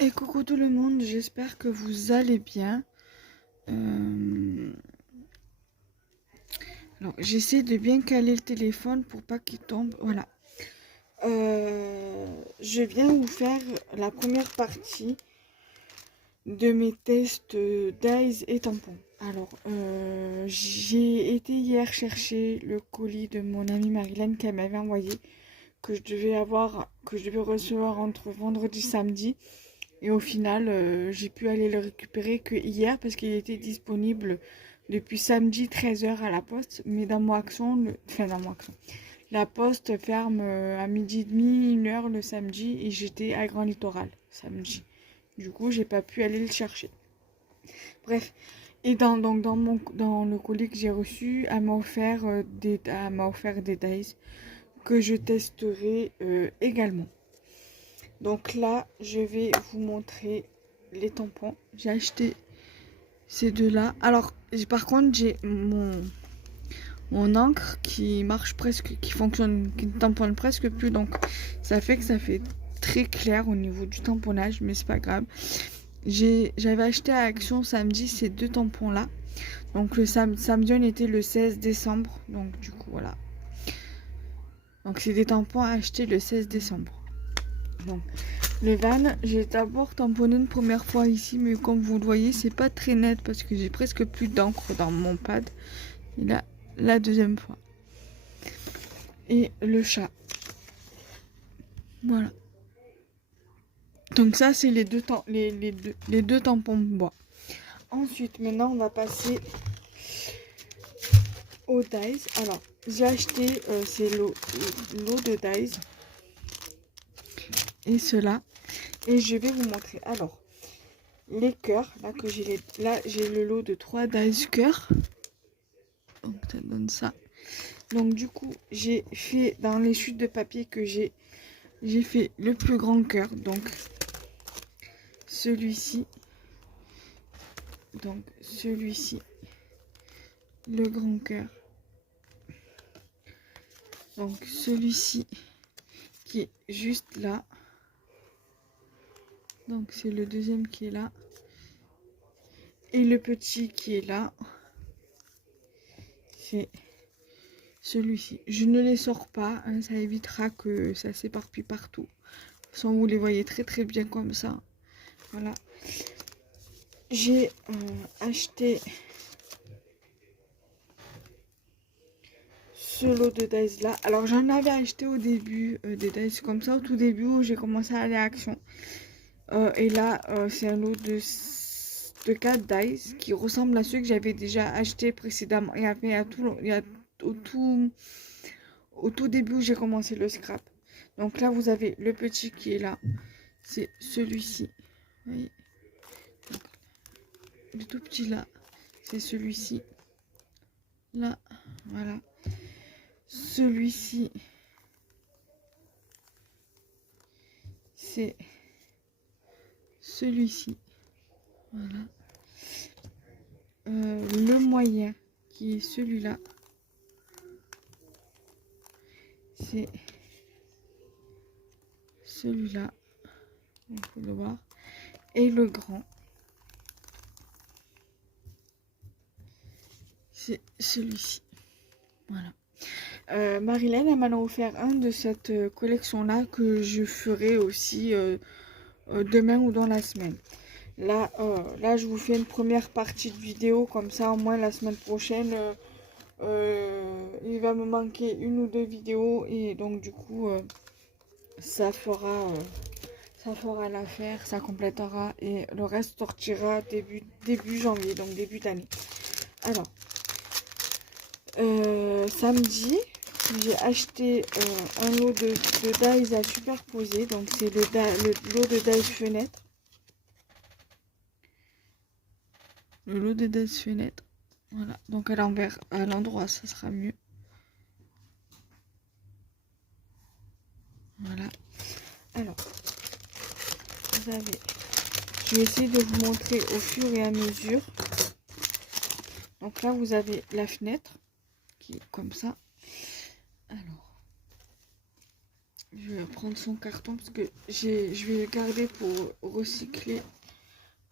Et coucou tout le monde, j'espère que vous allez bien. Alors, j'essaie de bien caler le téléphone pour pas qu'il tombe. Voilà. Je viens vous faire la première partie de mes tests d'eyes et tampons. Alors, j'ai été hier chercher le colis de mon amie Marilyn qu'elle m'avait envoyé, que je devais recevoir entre vendredi et samedi. Et au final, j'ai pu aller le récupérer que hier parce qu'il était disponible depuis samedi 13h à la poste. Mais dans mon action, la poste ferme à midi et demi, 1h le samedi et j'étais à Grand Littoral samedi. Du coup, j'ai pas pu aller le chercher. Bref. Et dans le colis que j'ai reçu, elle m'a offert des days que je testerai également. Donc là, je vais vous montrer les tampons. J'ai acheté ces deux-là. Alors, par contre, j'ai mon encre qui marche presque, qui fonctionne, qui ne tamponne presque plus. Donc, ça fait que ça fait très clair au niveau du tamponnage, mais c'est pas grave. J'avais acheté à Action samedi ces deux tampons-là. Donc, le samedi, on était le 16 décembre. Donc, du coup, voilà. Donc, c'est des tampons achetés le 16 décembre. Donc, le van, j'ai d'abord tamponné une première fois ici, mais comme vous le voyez, c'est pas très net parce que j'ai presque plus d'encre dans mon pad. Et là, la deuxième fois. Et le chat. Voilà. Donc ça, c'est les deux tampons bois. Ensuite, maintenant, on va passer au Dice. Alors, j'ai acheté, c'est l'eau de Dice. Et cela. Et je vais vous montrer. Alors, les cœurs, là j'ai le lot de 3 Dice cœurs. Donc ça donne ça. Donc du coup, j'ai fait dans les chutes de papier que j'ai fait le plus grand cœur. Donc celui-ci. Donc celui-ci. Le grand cœur. Donc celui-ci qui est juste là. Donc c'est le deuxième qui est là. Et le petit qui est là. C'est celui-ci. Je ne les sors pas, hein, ça évitera que ça s'éparpille partout. De toute façon, vous les voyez très très bien comme ça. Voilà. J'ai acheté ce lot de dice là. Alors j'en avais acheté au début des dice comme ça, au tout début où j'ai commencé à aller à Action. Et là, c'est un lot de 4 dice qui ressemble à ceux que j'avais déjà acheté précédemment. Au tout début où j'ai commencé le scrap. Donc là, vous avez le petit qui est là. C'est celui-ci. Vous voyez, le tout petit là, c'est celui-ci. Là, voilà. Celui-ci, c'est celui-ci. Voilà. Le moyen, qui est celui-là, c'est celui-là. On peut le voir. Et le grand, c'est celui-ci. Voilà. Marilyn, elle m'a offert un de cette collection-là que je ferai aussi demain ou dans la semaine. Là, je vous fais une première partie de vidéo, comme ça au moins la semaine prochaine, il va me manquer une ou deux vidéos et donc du coup, ça fera l'affaire, ça complétera et le reste sortira début janvier, donc début d'année. Alors, samedi, j'ai acheté un lot de dies à superposer, donc c'est le lot de dies fenêtre. Le lot de dies fenêtre. Voilà, donc à l'envers, à l'endroit, ça sera mieux. Voilà. Alors, vous avez... Je vais essayer de vous montrer au fur et à mesure. Donc là, vous avez la fenêtre qui est comme ça. Alors, je vais prendre son carton parce que je vais le garder pour recycler.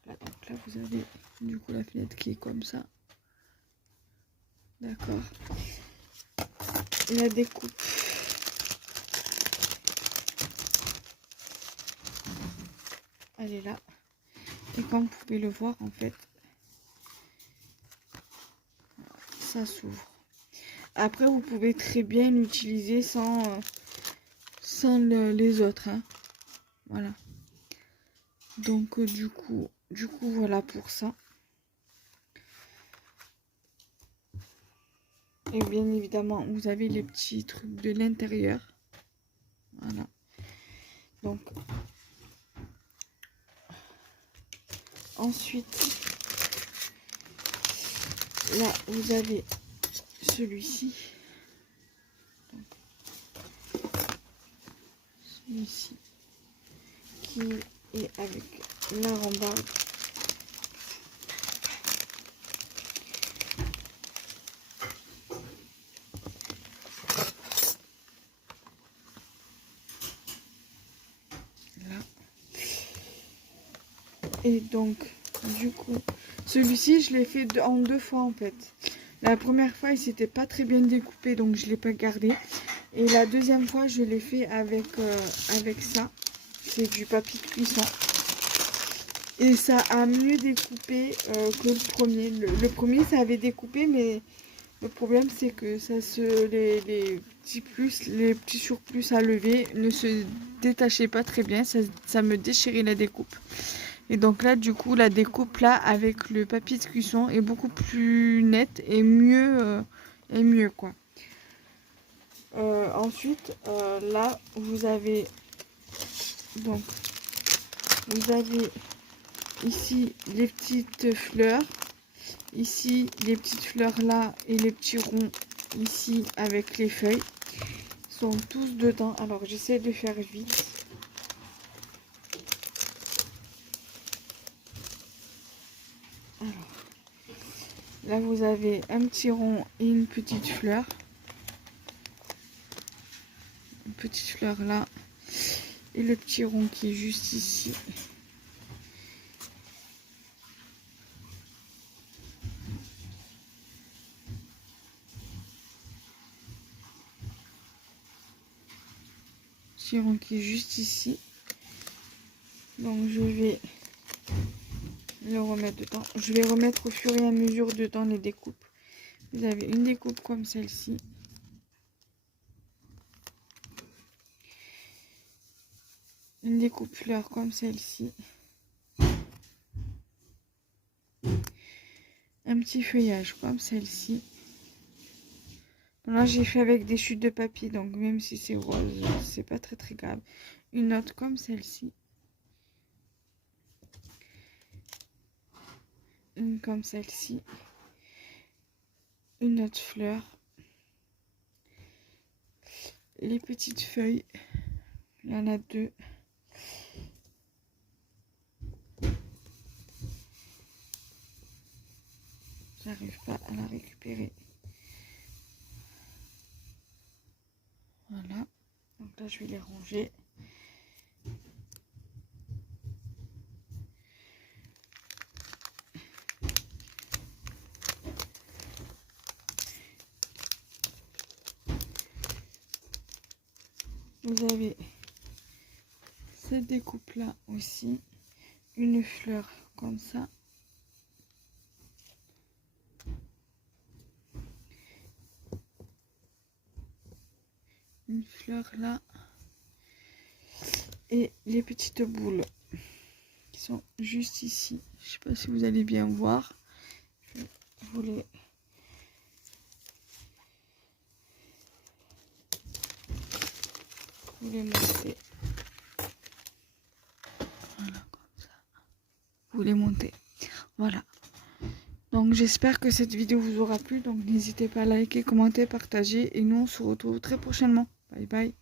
Là, donc là vous avez du coup la fenêtre qui est comme ça. D'accord. La découpe. Elle est là. Et comme vous pouvez le voir, en fait, ça s'ouvre. Après, vous pouvez très bien l'utiliser sans les autres. Hein. Voilà. Donc, du coup, voilà pour ça. Et bien évidemment, vous avez les petits trucs de l'intérieur. Voilà. Donc, ensuite, là, vous avez celui-ci. Celui-ci qui est avec la rambarde. Et donc, du coup, celui-ci, je l'ai fait en 2 fois en fait. La première fois, il s'était pas très bien découpé, donc je l'ai pas gardé. Et la deuxième fois, je l'ai fait avec ça. C'est du papier de cuisson. Et ça a mieux découpé que le premier. Le premier, ça avait découpé, mais le problème, c'est que les petits surplus à lever ne se détachaient pas très bien. Ça me déchirait la découpe. Et donc là, du coup, la découpe là avec le papier de cuisson est beaucoup plus nette et mieux quoi. Ensuite, là, vous avez ici les petites fleurs, ici les petites fleurs là et les petits ronds ici avec les feuilles sont tous dedans. Alors j'essaie de faire vite. Alors, là vous avez un petit rond et une petite fleur. Une petite fleur là et le petit rond qui est juste ici. Petit rond qui est juste ici. Donc je vais le remettre dedans. Je vais remettre au fur et à mesure dedans les découpes. Vous avez une découpe comme celle-ci. Une découpe fleur comme celle-ci. Un petit feuillage comme celle-ci. Là j'ai fait avec des chutes de papier, donc même si c'est rose, c'est pas très très grave. Une autre comme celle-ci. Une comme celle-ci. Une autre fleur. Les petites feuilles. Il y en a 2. J'arrive pas à la récupérer. Voilà. Donc là, je vais les ranger. Vous avez cette découpe là aussi. Une fleur comme ça. Une fleur là. Et les petites boules qui sont juste ici. Je sais pas si vous allez bien voir. Je vais vous les monter. Voilà, comme ça. Vous les montez. Voilà. Donc j'espère que cette vidéo vous aura plu. Donc n'hésitez pas à liker, commenter, partager. Et nous on se retrouve très prochainement. Bye bye.